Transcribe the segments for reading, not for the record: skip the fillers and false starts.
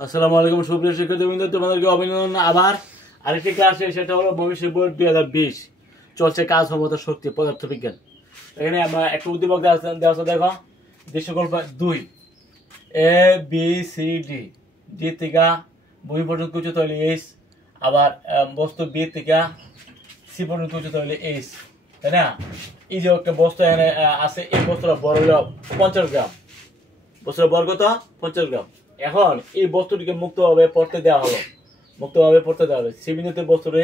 আসসালামু আলাইকুম সুপ্রিয় শিক্ষার্থীবৃন্দ, তোমাদেরকে অভিনন্দন। আবার আরেকটি ক্লাসে, সেটা হলো ভবিষ্যৎ বোর্ড 2020 চলছে কাজ ক্ষমতা শক্তি পদার্থবিজ্ঞান। এখানে আমরা একটা উদ্দীপক দেওয়া আছে, দেখো দৃশ্যকল্প 2 A B C D. D থেকে ভূমি পর্যন্ত উচ্চতা হলে এইচ, আবার বস্তু বি থেকে সি পর্যন্ত উচ্চতা হলে এইচ, তাই না? এই যে একটা বস্তু এখানে আছে, এই বস্তুটা বড় হলো 50 গ্রাম। বস্তুর বর্গ কত? 50 গ্রাম। এখন এই বস্তুটিকে মুক্তভাবে পড়তে দেওয়া হলো, সি বিন্দুতে বস্তুর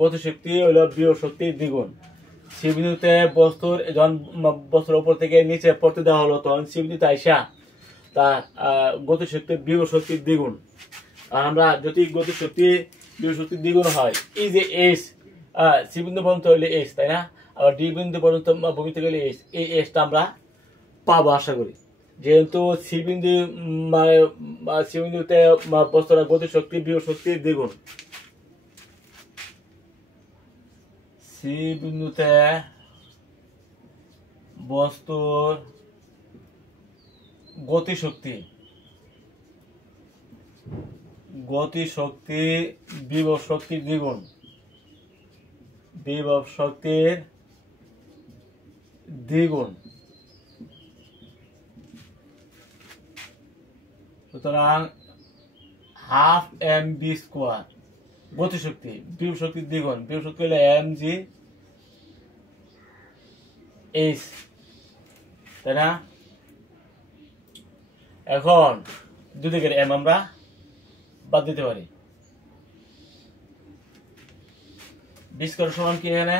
গতিশক্তি হলো বিভব শক্তির দ্বিগুণ। সি বিন্দুতে বস্তুর যখন বস্তুর উপর থেকে নিচে পড়তে দেওয়া হলো, তখন সি বিন্দুতে আইসা তার গতিশক্তি বিভব শক্তির দ্বিগুণ। আর আমরা যদি গতিশক্তি বিভব শক্তির দ্বিগুণ হয়, এই যে এইচ, সি বিন্দু পর্যন্ত হইলে এইচ, তাই না? আবার ডি বিন্দু পর্যন্ত ভূমি থেকে হলে এইচ, এই এইচটা আমরা পাবো আশা করি। যেহেতু সি বিন্দুতে বস্তুর গতিশক্তি বিভব শক্তির দ্বিগুণ। সি বিন্দুতে বস্তুর গতিশক্তি বিভব শক্তির দ্বিগুণ। সুতরাং হাফ এম বি স্কোয়ার গতিশক্তি বিভব শক্তির দ্বিগুণ। বিভব শক্তি হলো এম জি এইচ, তাই না? এখন দুদিকের এম আমরা বাদ দিতে পারি। বি স্কোয়ার সমান কি? এখানে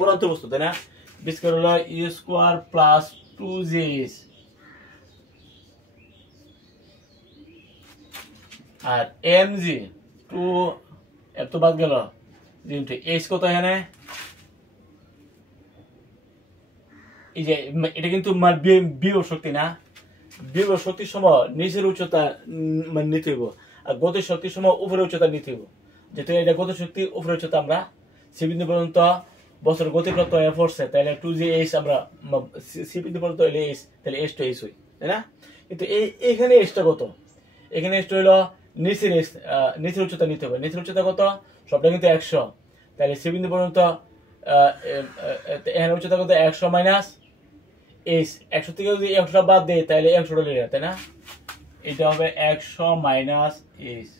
পরন্ত বস্তু, তাই না? বি স্কোয়ার হলো ইউ স্কোয়ার প্লাস 2জি, আর এম জি 2 এত বাদ গেল, এইচ কত এখানে? এই যে এটা কিন্তু বিভব শক্তি না, বিভব শক্তির সময় নিচের উচ্চতা নিতে হইব, আর গতি শক্তির সময় উপরের উচ্চতা নিতে হইব। যেহেতু এটা গতি শক্তি, উপরের উচ্চতা আমরা সি বিন্দু পর্যন্ত বছর গতিপ্রাপ্ত ফোর্সে, তাহলে 2জি আমরা সি বিন্দু পর্যন্ত হইলে এইচ, তাহলে এইচ টু এইচ হই, তাই না? কিন্তু এইখানে এইচটা কত? এখানে এইচটা হইলো নিচের উচ্চতা নিতে হবে। নিচের উচ্চতা কত? সবটা কিন্তু 100, তাহলে সি বিন্দু পর্যন্ত এখানে উচ্চতা কত? 100 মাইনাস এইচ। 100 থেকে যদি 100 বাদ দেয়, তাহলে 100 লিটার, তাই না? এটা হবে 100 মাইনাস এইচ।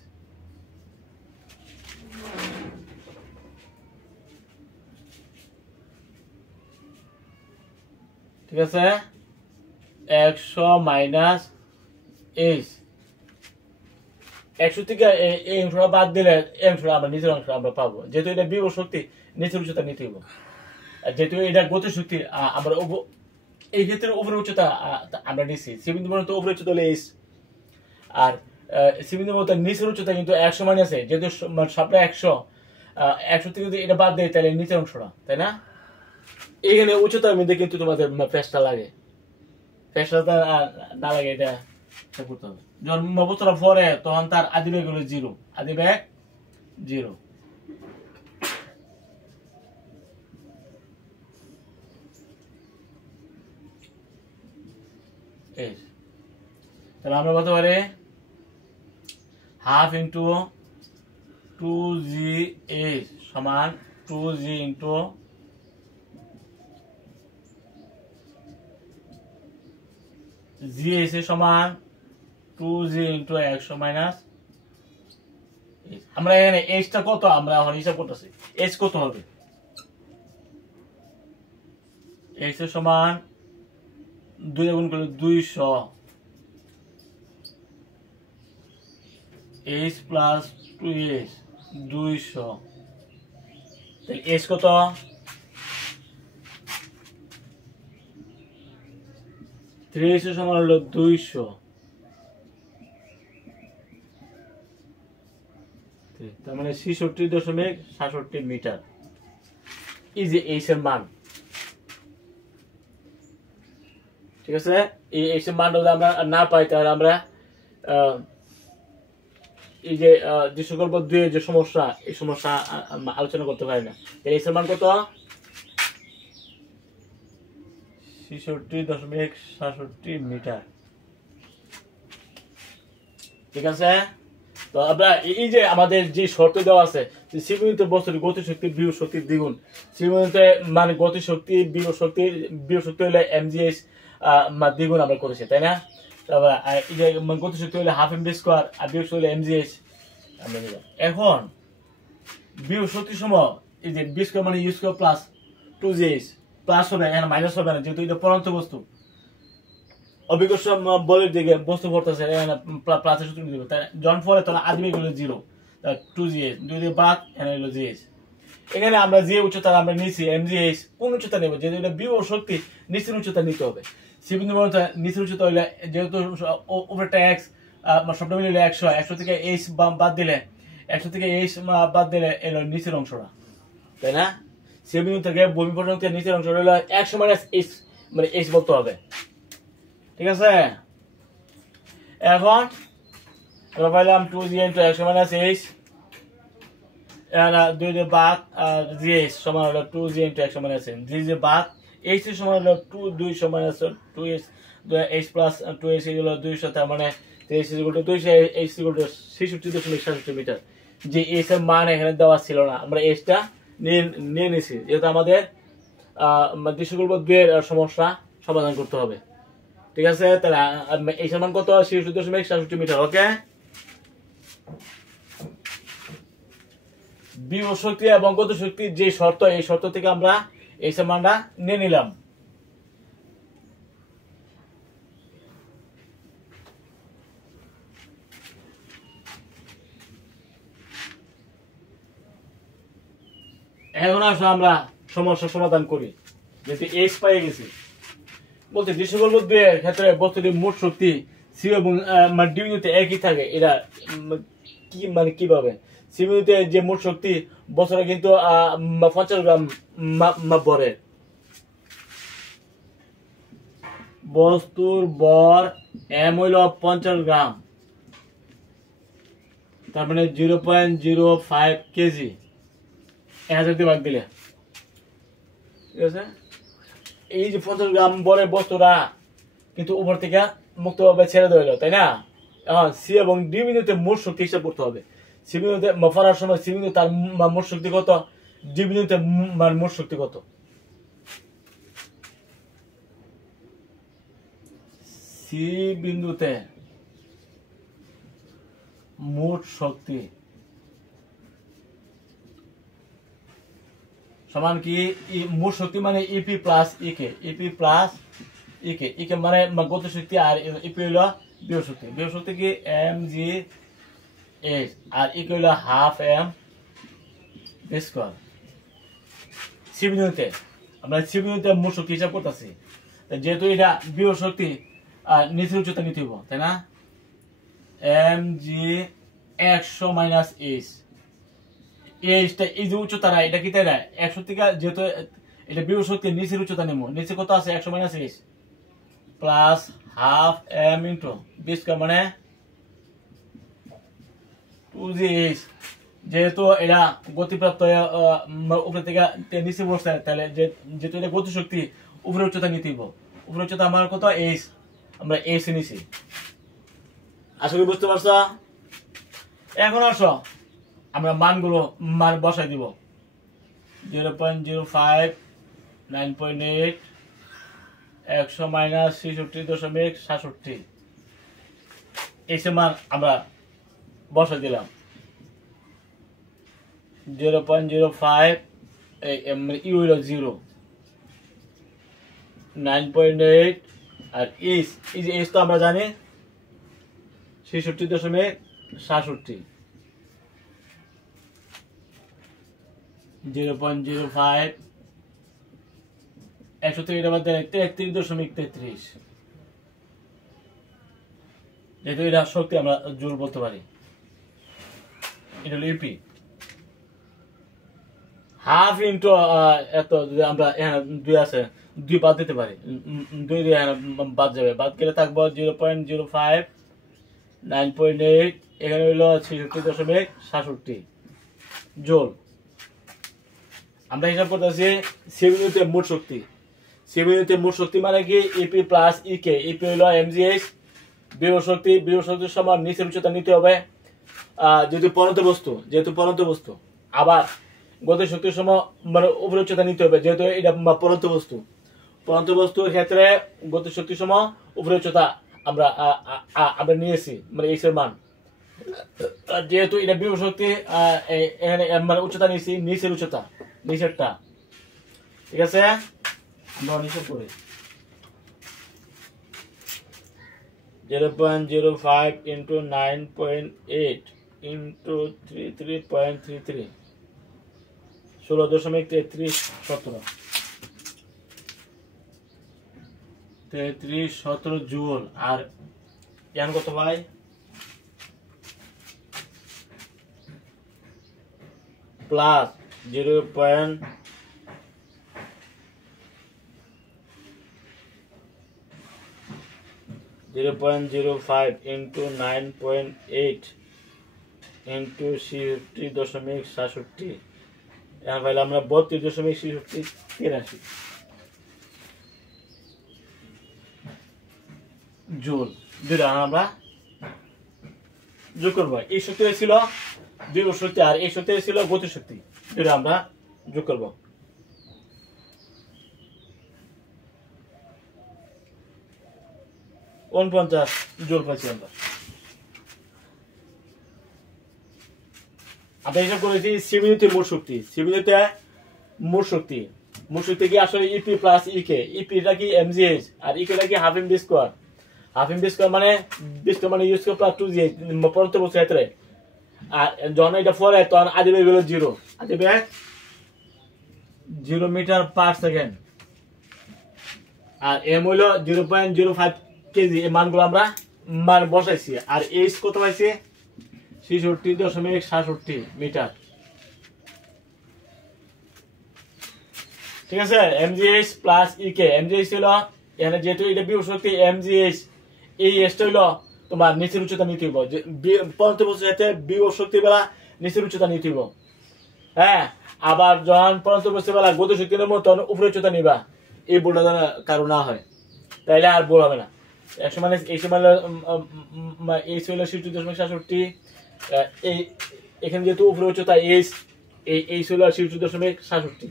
ঠিক আছে, 100 মাইনাস এইচ। 100 থেকে এই অংশটা বাদ দিলে এই অংশটা আমরা নিচের অংশ আমরা পাবো। যেহেতু এটা বিভব শক্তি, নিচের উচ্চতা নিতে হবে। আর যেহেতু এটা গতি শক্তি, আমরা এই ক্ষেত্রে উপরের উচ্চতা আমরা নিচ্ছি। সি বিন্দু পর্যন্ত উপরের উচ্চতা হলে এইচ, আর সি বিন্দু পর্যন্ত নিচের উচ্চতা কিন্তু 100 মাইনাস আছে। যেহেতু সবটা 100 থেকে যদি এটা বাদ দেয়, তাহলে নিচের অংশটা, তাই না? এখানে উচ্চতার মধ্যে কিন্তু তোমাদের পেশটা লাগে, পেশটা না লাগে এটা করতে হবে। যখন বছর পরে, তখন তার আদি বেগ হলো 0, আদি বেগ 0। তাহলে আমরা বলতে পারি হাফ ইন্টু 2জি সমান 2জি ইন্টু জি এস সমান 2জি ইন্টু 100 মাইনাস। আমরা এখানে এইচটা কত আমরা এখন হিসাব করতেছি। এইচ কত হবে? এইচ এর সমান 2 গুণ করলে 200, এইচ প্লাস 2এইচ 200। তাহলে এইচ কত? 3 এর সমান হলো 200। তার মানে 66.67 মিটার। এই যে এইচ এর মান, ঠিক আছে? এই এইচ এর মানটা যদি আমরা না পাই, তাহলে আমরা এই যে দৃশ্যকল্প 2 যে সমস্যা, এই সমস্যা আলোচনা করতে পারি না। এইচ এর মান কত? 66.67 মিটার। ঠিক আছে, তো আমরা এই যে আমাদের যে শর্ত দেওয়া আছে যে সিবিউতে বস্তুর গতিশক্তি বিভব শক্তির দ্বিগুণ, সিবিউতে মানে গতিশক্তি বিভব শক্তি হলে এমজিএস দ্বিগুণ আমরা করেছি, তাই না? তারপর এই যে গতিশক্তি হলে হাফ এমভি স্কোয়ার আর বিভব শক্তি হলে এমজিএস আমরা নিলাম। এখন বিভব শক্তির সময় এই যে বি স্কোয়ার মানে ইউ স্কোয়ার প্লাস 2জিএস প্লাস হবে, এখানে মাইনাস হবে না যেহেতু এটা পরন্ত বস্তু। অভিকর্ষ বলের দিকে বস্তু পড়তেছে প্লাসের সূত্র দিব, তাই জন ফলে তখন আদমি হলো 0, 2জিএস 2 দিয়ে বাদ, এখানে হলো জিএস। এখানে আমরা যে উচ্চতা আমরা নিয়েছি এমজিএস, কোন উচ্চতা নেব? যেহেতু এটা বিভব শক্তি নিচের উচ্চতা নিতে হবে। সিবিন্দু নিচের উচ্চতা হইলে যেহেতু উপরেরটা এক্স শব্দ মিলে 100, 100 থেকে এইচ বাদ দিলে 100 থেকে এইচ বাদ দিলে এলো নিচের অংশটা, তাই না? সিবিন্দু থেকে ভূমি পর্যন্ত নিচের অংশটা হলো 100 মাইনাস এইচ, মানে এইচ বলতে হবে। ঠিক আছে, এখন আমরা পাইলাম 2g ইনটু 100 মাইনাস এইচ, এর 2 দিয়ে বাদ জিএস সমান হলো 2g ইনটু 100 মাইনাস এইচ, জি যে বাদ এইচ এর সমান হলো 200 minus 2h, 2h plus 2h হলো 200, তার মানে 200 h ইকুয়াল টু 66.67 মিটার। যে এইচ এর মান এখানে দেওয়া ছিল না, আমরা এইচটা নিয়ে নিছি যেহেতু আমাদের দৃশ্যকল্প 2 এর সমস্যা সমাধান করতে হবে। ঠিক আছে, তাহলে এই সমান কত? 66.67 মিটার। ওকে, বিভব শক্তি এবং গতি শক্তির যে শর্ত, এই শর্ত থেকে আমরা এই সমানটা নিয়ে নিলাম। এখন আসলে আমরা সমস্যার সমাধান করি, যেহেতু এইচ পেয়ে গেছি। বলতে দৃশ্যকল্প 2 এর ক্ষেত্রে বস্তুটির মোট শক্তি সি এবং ডি বিন্দুতে একই থাকে। এটা কি মানে কিভাবে? সি বিন্দুতে যে মোট শক্তি বছরে কিন্তু 50 গ্রাম ভরের বস্তুর ভর এম হইল 50 গ্রাম, তার মানে 0.05 কেজি 1000 দিয়ে ভাগ দিলে। ঠিক আছে, এই যে 50 গ্রাম ভরের বস্তুরা কিন্তু উপর থেকে মুক্তভাবে ছেড়ে দেওয়া, তাই না? এখন সি এবং ডি বিন্দুতে মোট শক্তি হিসাব করতে হবে। সি বিন্দুতে ফেরার সময় সি বিন্দু তার মোট শক্তি কত, ডি বিন্দুতে মোট শক্তি কত? সি বিন্দুতে মোট শক্তি সমান কি? মোট শক্তি মানে EP plus EK, EP plus EK, EK মানে গতি শক্তি আর ইপি হইল বিভব শক্তি। বিভব শক্তি কি? এম জি এইচ, আর ইকে হইল হাফ এম স্কয়ার। সি বিন্দুতে আমরা সি বিন্দুতে মোট শক্তি হিসাব করতেছি, যেহেতু এটা বিভব শক্তি নিচের উচ্চতা নিতে হইব, তাই না? এম জি 100 মাইনাস এইচ, এইচটা এই যে উচ্চতাটা এটা কি তাই না? 100 থেকে যেহেতু এটা বিভব শক্তি নিচের উচ্চতা নেব, নিচে কত আছে? 100 minus h plus half m into v square মানে 2gh। যেহেতু এটা গতিপ্রাপ্ত উপরে থেকে নিচে বসছে, তাহলে যেহেতু এটা গতি শক্তি উপরে উচ্চতা নিতে হইব, উপরে উচ্চতা আমার কত? এইচ, আমরা এইচ নিছি। আশা করি বুঝতে পারছো। এখন আসো আমরা মানগুলো বসাই দিব। 0.05, 9.8, 100 মাইনাস 66.67 এই মান আমরা বসাই দিলাম। 0.05 ইউ হইল 0, 9.8 আর এইচ, এই যে এইচ তো আমরা জানি 66.67, 0.05 100 থেকে এটা বাদ দিলে 33.33। যেহেতু এটা শক্তি আমরা জোর বলতে পারি, এটা হলো ইপি। হাফ ইন্টু এত যদি আমরা এখানে 2 আছে 2 বাদ দিতে পারি, 2 দিয়ে বাদ যাবে, বাদ গেলে থাকবো 0.05, 9.8, এখানে হইলো 66.67 জোল। আমরা হিসাব করতেছি সি বিন্দুতে মোট শক্তি। সি বিন্দুতে মোট শক্তি মানে কি ইপি প্লাস ইকে। ইপি হইল এমজিএইচ, বিভব শক্তির সমান নিচের উচ্চতা নিতে হবে যেহেতু পরন্ত বস্তু, আবার গতি শক্তির সময় মানে উপরের উচ্চতা নিতে হবে যেহেতু এটা পরন্ত বস্তুর ক্ষেত্রে গতি শক্তির সময় উপরের উচ্চতা আমরা নিয়েছি মানে এক্স এর মান, যেহেতু এটা বিভব শক্তি এখানে মানে উচ্চতা নিয়েছি নিচেরটা। ঠিক আছে, আমরা নিচে করি 0.05 into 9.8 into 33.33 16.33 জুল। আর ইয়ান কত ভাই? প্লাস 0.05 into 9.8 into 60.67 এখন পাইলে আমরা 32.63 জুল। দুইটা আমরা যোগ করবো। এই শক্তি ছিল বিভব শক্তি আর এই শক্তি ছিল গতি শক্তি, দুইটা আমরা যোগ করবো। 49 জুল পাচ্ছি আমরা। আমরা হিসাব করেছি সি বিন্দুতে মোট শক্তি কি আসলে ইপি প্লাস ইকে। ইপিটা কি এমজিএইচ আর ইকেটা কি হাফ এম বি স্কোয়ার। মানে ইউ স্কোয়ার প্লাস 2জি পরন্ত বস্তু ক্ষেত্রে। আর যখন এটা ফলে তখন আদি বেগ হলো 0, আদি বেগ 0 মিটার পার সেকেন্ড, আর এম হইল 0.05 কেজি। এই মানগুলো আমরা মান বসাইছি। আর এইচ কত পাইছি? 66.67 মিটার। ঠিক আছে, এমজিএইচ প্লাস ইকে। এমজিএইচ ছিল এখানে যেহেতু এটা বিভব শক্তি এমজিএইচ, এই এসটা হইল তোমার নিচের উচ্চতা নিতে হইব। পরন্ত বস্তুর সাথে বিভব শক্তি বেলা নিচের উচ্চতা নিতে হইব। হ্যাঁ, আবার যখন পরন্ত বস্তু বেলা গতি শক্তি নেব তখন উপরে উচ্চতা নিবা। এই বোর্ডটা যেন কারো না হয়, তাইলে আর বোর হবে না। 100 মানে এইচ হইল 66.67। এখানে যেহেতু উপরে উচ্চতা এইচ হইল 66.67।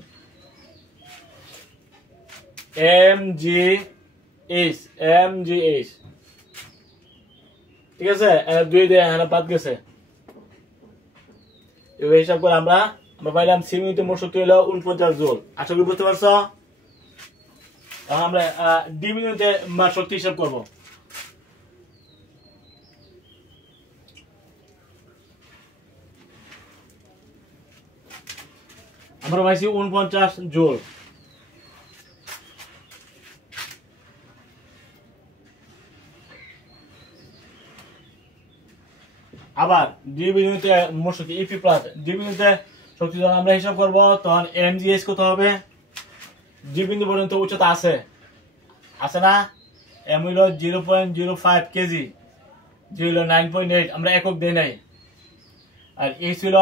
এমজিএইচ ঠিক আছে, 2 দিয়ে এখানে বাদ গেছে। এবার হিসাব করে আমরা পাইলাম সি বিন্দুতে মোট শক্তি হলো 49 জুল। আশা করি বুঝতে পারছো। এখন আমরা ডি বিন্দুতে শক্তি হিসাব করব। আমরা পাইছি 49 জুল। আবার ডি বিন্দুতে মোট শক্তি ইপি প্লাস ডি বিন্দুতে শক্তি যখন আমরা হিসাব করব তখন এমজিএইচ কত হবে? ডি বিন্দু পর্যন্ত উচ্চতা আছে না? এম হইল 0.05 কেজি, জি হইল 9.8, আমরা একক দেই নাই। আর এইচ হইল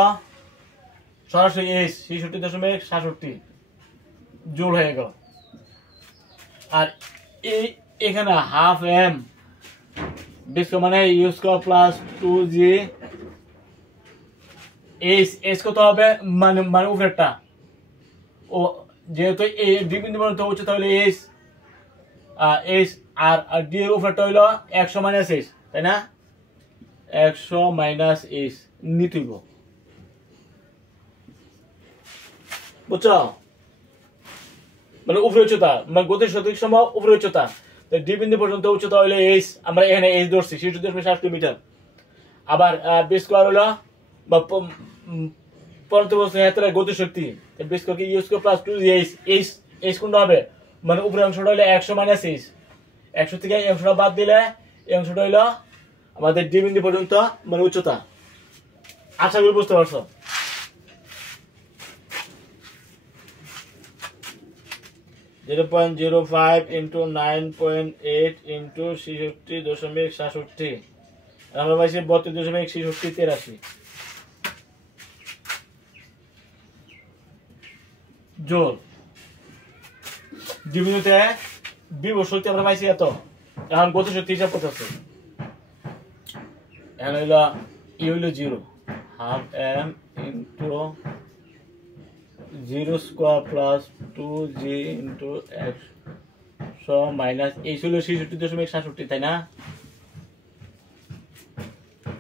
সরাসরি এইচ 66.67 জুল হয়ে গেল। আর এখানে হাফ এম মানে ইউ স্কয়ার প্লাস 2জি এইচ কত হবে? মানে উপরেরটা ও যেহেতু এই ডি বিন্দু পর্যন্ত উচ্চতা হইলো এইচ আর ডি এর উপরেরটা হইলো 100 মাইনাস এইচ, তাই না? 100 মাইনাস এইচ নিতেইব, বুঝছো? মানে উপরে উচ্চতা মানে গতির সঠিক সময় উপরে উচ্চতা। ডি বিন্দু পর্যন্ত উচ্চতা হইলো এইচ, আমরা এখানে এইচ ধরছি 66.67 মিটার। আবার বি স্কয়ার হলো বা পরন্ত বস্তুর ক্ষেত্রে গতি শক্তি বি স্কয়ার কি ইউ স্কয়ার প্লাস 2জি এইচ কোনটা হবে? মানে উপরের অংশটা হইলো 100 মাইনাস এইচ। 100 থেকে এই অংশটা বাদ দিলে এই অংশটা হইলো আমাদের ডি বিন্দু পর্যন্ত মানে উচ্চতা। আশা করি বুঝতে পারছো। (0.05 into 9.8 into 66.67) আমরা পাইছি 32.6683 জুল। ডি বিন্দুতে বিভব শক্তি আমরা পাইছি এত, এখন গতি শক্তি হিসাব করতেছে, এখন হইলো ই হইলো 0 half m into 0 square plus 2g into x minus এই ছিল 66.67, তাই না?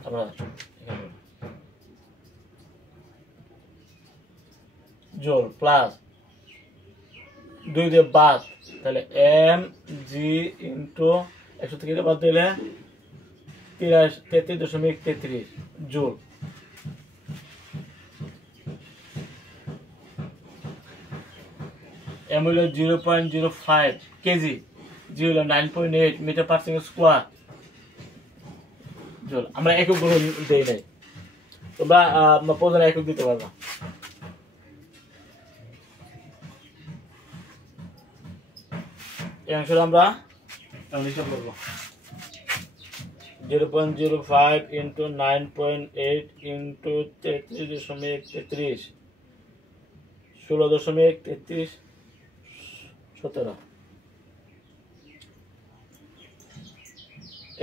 আবার জোল প্লাস 2 দিয়ে বাদ, তাহলে এম জি ইন্টু 100 থেকে বাদ দিলে 33.33 জোল। এম হইল 0.05 কেজি, জি হইল 9.8 মিটার পার সেকেন্ড স্কোয়ার জোল। আমরা একক গুলো দেই নাই, তোমরা প্রয়োজনে একক দিতে পারবা। এই অংশটা আমরা হিসাব করবো 0.05 into 9.8 into 33.33 16.33 17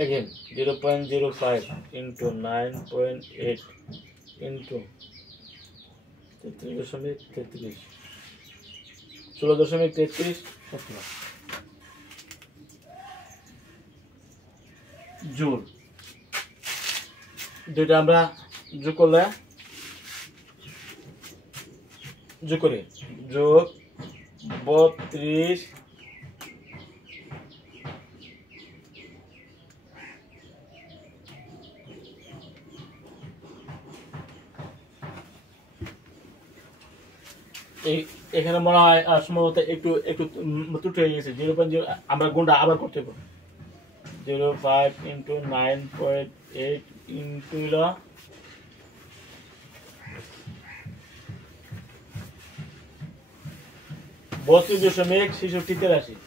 again 0.05 into 9.8 into 33.33 16.33 17 joule. দুইটা আমরা যোগ করলে যোগ করি, যোগ 32 এখানে মনে হয় সম্ভবত একটু একটু ত্রুটি হয়ে গেছে। 0.0 আমরা গুণটা আবার করতে হবে, 0.5 into 9.8 into 32.6683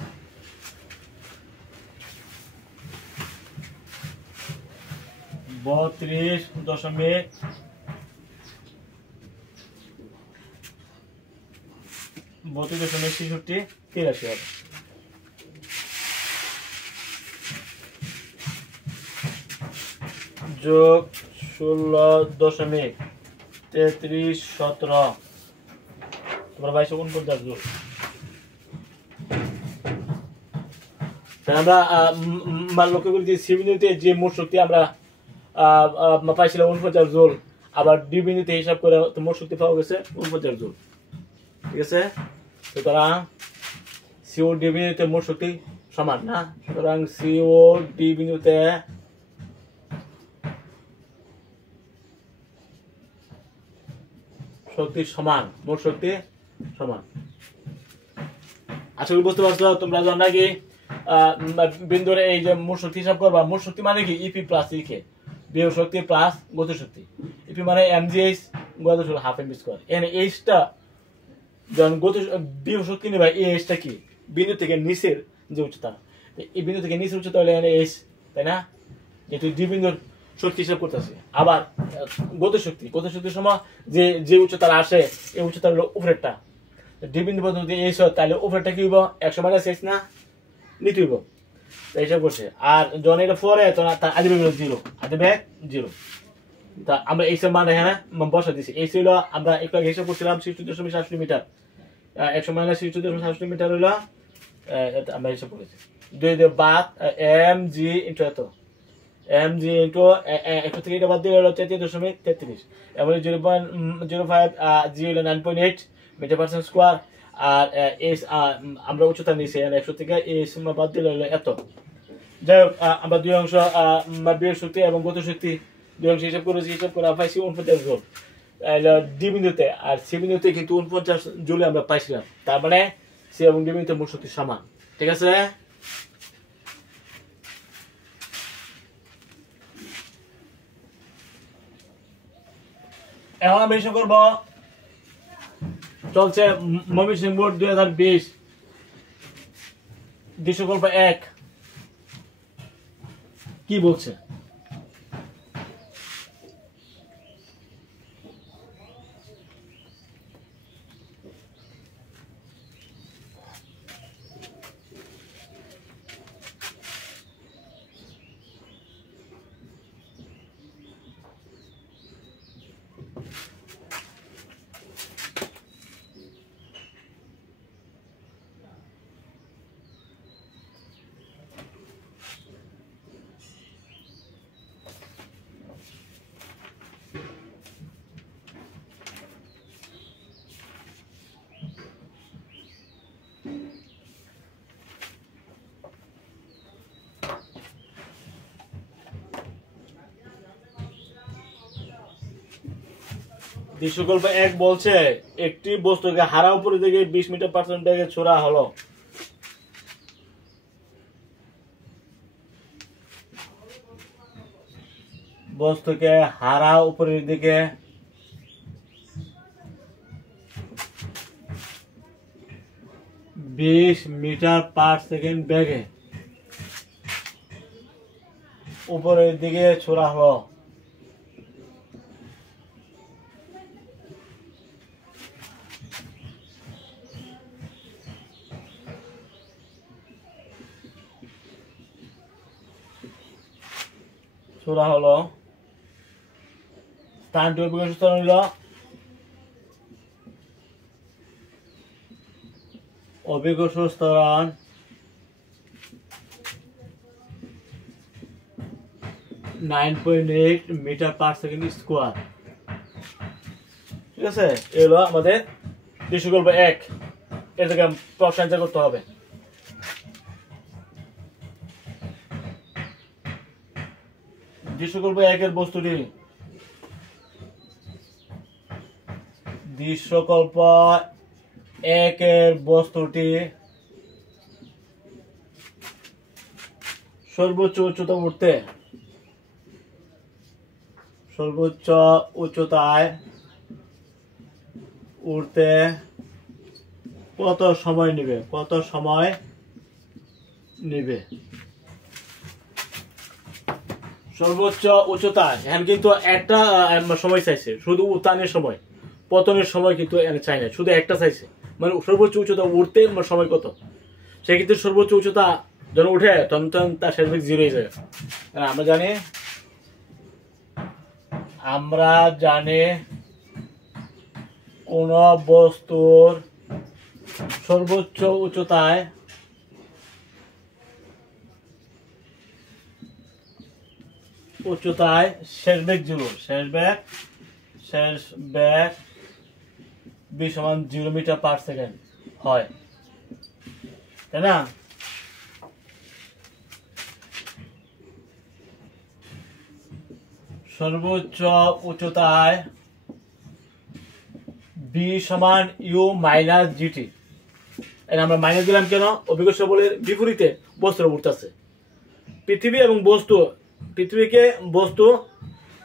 32.6683 হবে। যোগ 16.3317 তোমরা 2249 যোগ। আমরা লক্ষ্য করি যে সি বিন্দুতে যে মোট শক্তি আমরা পাইছিলাম 49 জুল, আবার ডি বিন্দুতে হিসাব করে মোট শক্তি পাওয়া গেছে 49 জুল। ঠিক আছে, সুতরাং সিও ডি বিন্দুতে মোট শক্তি সমান না, সুতরাং সিও ডি বিন্দুতে শক্তি সমান, মোট শক্তি সমান। আশা করি বুঝতে পারছো তোমরা। যখন নাকি বিন্দুর এই যে মোট শক্তি হিসাব করবা, মোট শক্তি মানে কি ইপি প্লাস ইকে, বিভব শক্তি প্লাস গতি শক্তি। ইপি মানে এমজিএইচ গতি শক্তি হাফ এম স্কয়ার। এখানে এইচটা যখন গতি বিভব শক্তি নেবা, এই এইচটা কি বিন্দু থেকে নিচের যে উচ্চতা, এই বিন্দু থেকে নিচের উচ্চতা হলে এখানে এইচ, তাই না? যেহেতু দুই বিন্দুর শক্তি হিসাব করতেছে। আবার গতি শক্তি, গতি শক্তির সময় যে যে উচ্চতা আসে এই উচ্চতা হলো উপরেরটা। ডি বিন্দু পর্যন্ত যদি এইচ হয় তাহলে উপরেরটা কি হইব 100 মাইনাস এইচ না, নিতে হইব, এইসব করছে। আর যখন এটা পরে তখন তার আদি বেগ 0, আদি বেগ 0। তা আমরা এইসব মান এখানে বসা দিছি। এই ছিল আমরা একটু আগে হিসাব করছিলাম 66.67 মিটার, 100 মাইনাস 66.67 মিটার হইলো আমরা হিসাব করেছি। দুই দিয়ে বাদ এম জি ইন্টু এত, এম জি ইন্টু 100 থেকে এটা বাদ দিলে হলো 33.33, এবং 0.05 জি হলো 9.8 মিটার পার সেকেন্ড স্কোয়ার। আর এইচ আমরা উচ্চতা নিয়েছি 100 থেকে, এই সীমা বাদ দিলে হলো এত। যাই হোক, আমরা দুই অংশ বিভব শক্তি এবং গতি শক্তি দুই অংশ হিসাব করেছি, হিসাব করে পাইছি 49 জুল ডি বিন্দুতে। আর সি বিন্দুতে কিন্তু 49 জুলে আমরা পাইছিলাম, তার মানে সি এবং ডি বিন্দুতে মোট শক্তি সমান। ঠিক আছে, এখন আমি হিসাব করবো চলছে ময়মনসিংহ বোর্ড 2020 দৃশ্যকল্প 1 কি বলছে। দৃশ্যকল্প 1 বলছে একটি বস্তুকে হারা উপরের দিকে 20 মিটার পার সেকেন্ড বেগে ছোড়া হলো। বস্তুকে হারা উপরের দিকে 20 মিটার পার সেকেন্ড বেগে উপরের দিকে ছোড়া হলো। ছোড়া হলো স্থানটি অভিকর্ষ ত্বরণ হলো অভিকর্ষ ত্বরণ 9.8 মিটার পার সেকেন্ড স্কোয়ার। ঠিক আছে, এই হলো আমাদের দৃশ্যকল্প 1। এর থেকে প্রশ্ন অ্যান্সার করতে হবে। দৃশ্যকল্প 1 এর বস্তুটি দৃশ্যকল্প 1 এর বস্তুটি সর্বোচ্চ উচ্চতা উঠতে সর্বোচ্চ উচ্চতায় উঠতে কত সময় নেবে? কত সময় নেবে? সর্বোচ্চ উচ্চতা এখন কিন্তু একটা সময় চাইছে, শুধু উত্থানের সময়, পতনের সময় কিন্তু চাই না, শুধু একটা চাইছে, মানে সর্বোচ্চ উচ্চতা উঠতে সময় কত। সেক্ষেত্রে সর্বোচ্চ উচ্চতা যখন উঠে তখন তার শেষ বেগ 0 হয়ে যায়। আমরা জানি কোন বস্তুর সর্বোচ্চ উচ্চতায় শেষ বেগ 0, শেষ বেগ v সমান 0 মিটার পার সেকেন্ড হয়, তাই না? সর্বোচ্চ উচ্চতায় v সমান u মাইনাস জিটি। আমরা মাইনাস দিলাম কেন? অভিকর্ষ বলের বিপরীতে বস্তুর উঠতেছে। পৃথিবী এবং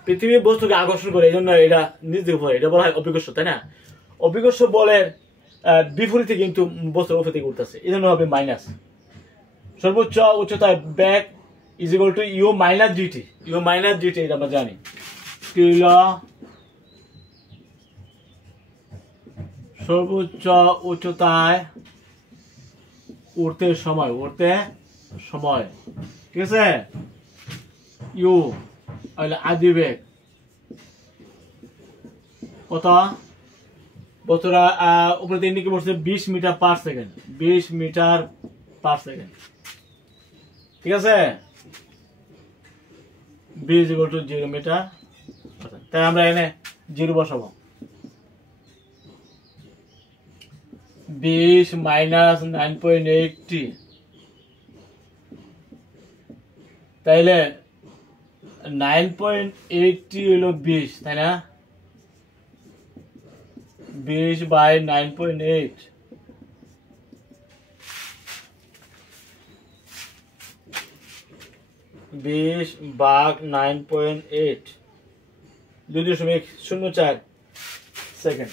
পৃথিবী বস্তুকে আকর্ষণ করে, এই জন্য এটা নিজ দিকে পড়ে, এটা বলা হয় অভিকর্ষ, তাই না? অভিকর্ষ বলের বিপরীতে কিন্তু বস্তুর উপর থেকে উঠতেছে, এই জন্য হবে মাইনাস। সর্বোচ্চ উচ্চতায় back is equal to u minus gt. U minus gt এটা আমরা জানি। সর্বোচ্চ উচ্চতায় উঠতে সময়, ঠিক আছে? ইউ আদি বেগ কত? বস্তুরা উপরে তিন দিকে বসছে 20 metre per second, 20 metre per second, ঠিক আছে? b = 0 মিটার, তাই আমরা এনে 0 বসাবো। 20 মাইনাস 9.8t, তাইলে 9.8t হলো 20, তাই না? 20 বাই 9.8, বিশ ভাগ 9.8, 2.04 সেকেন্ড।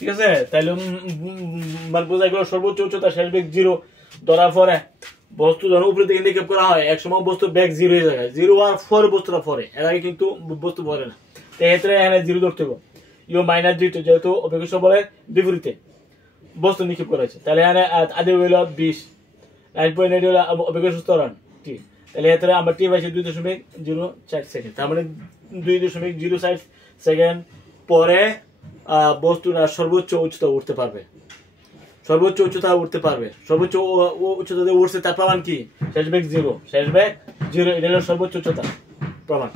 ঠিক আছে, তাইলে বোঝা গেল সর্বোচ্চ উচ্চতা শেষ বেগ 0 ধরার পরে বস্তু যখন উপরে দিকে নিক্ষেপ করা হয়, একসময় বস্তু বেগ 0 হয়ে যায়। 0 হওয়ার পরে বস্তুটা পরে, এর আগে কিন্তু বস্তু পরে না। তো এক্ষেত্রে এখানে 0 ধরতে হবে। ইউ মাইনাস জিটি, যেহেতু অভিকর্ষ বলের বিপরীতে বস্তু নিক্ষেপ করা হয়েছে, তাহলে এখানে আদি হইল 20, 9.8 হলো অভিকর্ষ ত্বরণ টি, তাহলে এক্ষেত্রে আমরা টি পাইছি 2.04 সেকেন্ড। তার মানে 2.04 সেকেন্ড পরে বস্তুটা সর্বোচ্চ উচ্চতা উঠতে পারবে। সর্বোচ্চ উচ্চতা উঠছে, তার প্রমাণ কি? শেষ বেগ 0, এটা হলো সর্বোচ্চ উচ্চতা প্রমাণ।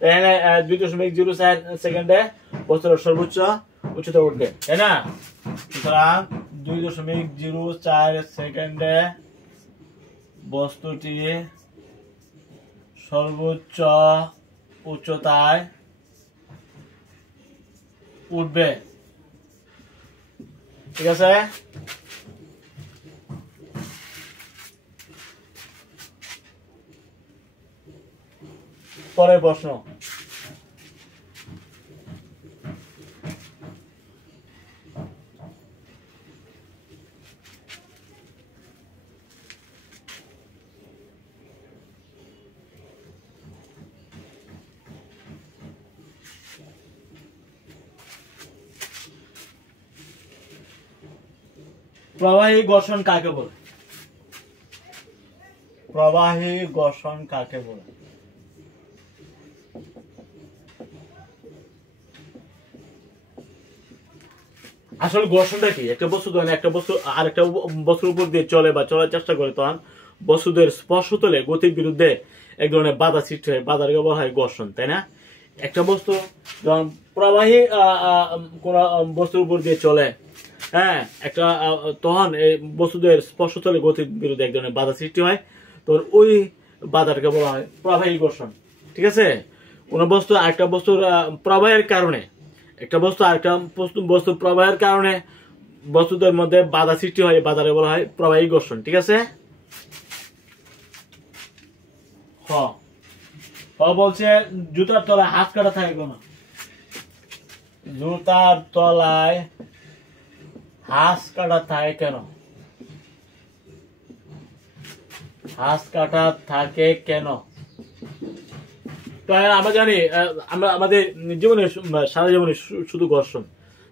এখানে 2.04 সেকেন্ডে বস্তুর সর্বোচ্চ উচ্চতা উঠবে, তাই না? সুতরাং 2.04 সেকেন্ডে বস্তুটি সর্বোচ্চ উচ্চতায় উঠবে। ঠিক আছে, পরের প্রশ্ন। প্রবাহী ঘর্ষণ কাকে বলে? প্রবাহী ঘর্ষণ কাকে বলে? আসলে ঘর্ষণটা কি? একটা বস্তু ধরেন একটা বস্তু আর একটা বস্তুর উপর দিয়ে চলে বা চলার চেষ্টা করে, তখন বস্তুদের স্পর্শতলে গতির বিরুদ্ধে এক ধরনের বাধা সৃষ্টি হয়, বাধাকে বলা হয় ঘর্ষণ, তাই না? একটা বস্তু যখন প্রবাহী কোন বস্তুর উপর দিয়ে চলে, হ্যাঁ, একটা তখন এই বস্তুদের স্পর্শতলে গতির বিরুদ্ধে এক ধরনের বাধা সৃষ্টি হয়, তখন ওই বাধাটাকে বলা হয় প্রবাহী ঘর্ষণ। ঠিক আছে, কোন বস্তু আরেকটা বস্তুর প্রবাহের কারণে, একটা বস্তু আরেকটা বস্তু প্রবাহের কারণে বস্তুদের মধ্যে বাধা সৃষ্টি হয়, বাধাকে বলা হয় প্রবাহী ঘর্ষণ। ঠিক আছে, বলছে জুতার তলায় হাত কাটা থাকে কেন? জুতার তলায় হাঁস কাটা থাকে কেন? হাঁস কাটা থাকে কেন? তো আমরা জানি, আমরা আমাদের জীবনে সারা জীবনে শুধু ঘর্ষণ,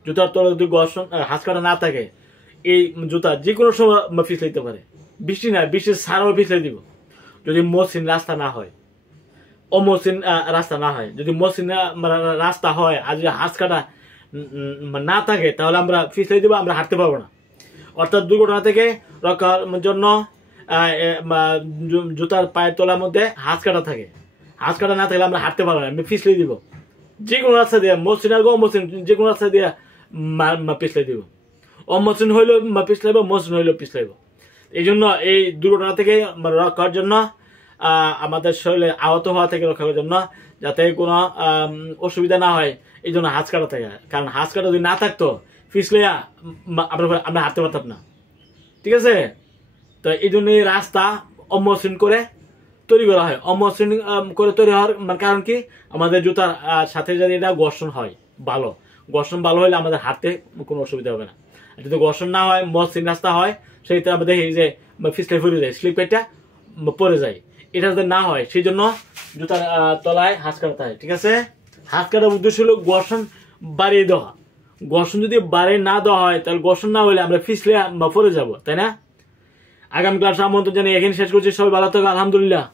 জুতার তলায় যদি ঘর্ষণ হাঁস কাটা না থাকে, এই জুতা যে কোনো সময় পিছলে দিতে পারে। বৃষ্টি না, বৃষ্টির সারাও পিছলে দিব যদি মসৃণ রাস্তা না হয়, অমসৃণ রাস্তা না হয়। যদি মসৃণ রাস্তা হয় আর যদি হাঁস কাটা না থাকে, তাহলে আমরা পিছলে দিব, আমরা হাঁটতে পারবো না। অর্থাৎ দুর্ঘটনা থেকে রক্ষার জন্য জুতার পায়ের তলার মধ্যে হাঁস কাটা থাকে। হাঁস কাটা না থাকলে আমরা হাঁটতে পারবো না, আমি পিছলে দিব। যে কোনো রাস্তা দিয়ে, মসৃণ আর অমসৃণ, যে কোনো রাস্তা দিয়ে পিছলে দিব। অমসৃণ হইলেও পিছলাইব, মসৃণ হইলেও পিছলাইব। এই জন্য এই দুর্ঘটনা থেকে রক্ষার জন্য, আমাদের শরীরে আহত হওয়া থেকে রক্ষা করার জন্য, যাতে কোনো অসুবিধা না হয়, এই জন্য হাঁস কাটা থাকে। কারণ হাঁস কাটা যদি না থাকতো, পিছলাইয়া আমরা হাঁটতে পারতাম না। ঠিক আছে, তো এই জন্য এই রাস্তা অমসৃণ করে তৈরি করা হয়। অমসৃণ করে তৈরি হওয়ার কারণ কি? আমাদের জুতার সাথে যদি এটা ঘর্ষণ হয় ভালো, ঘর্ষণ ভালো হলে আমাদের হাঁটতে কোনো অসুবিধা হবে না। যদি ঘর্ষণ না হয়, মসৃণ রাস্তা হয়, সেইটা আমরা দেখি যে পিছলে ফুলে যায়, স্লিপেরটা পড়ে যায়। এটা যদি না হয়, সেই জন্য জুতার তলায় হাঁস কাটা হয়। ঠিক আছে, হাঁস কাটার উদ্দেশ্য হলো ঘর্ষণ বাড়িয়ে দেওয়া। ঘর্ষণ যদি বাড়িয়ে না দেওয়া হয়, তাহলে ঘর্ষণ না হলে আমরা পিছলে পড়ে যাব, তাই না? আগামী ক্লাস আমন্ত্রণ জানিয়ে এখানে শেষ করছি। সবাই ভালো থাকো, আলহামদুলিল্লাহ।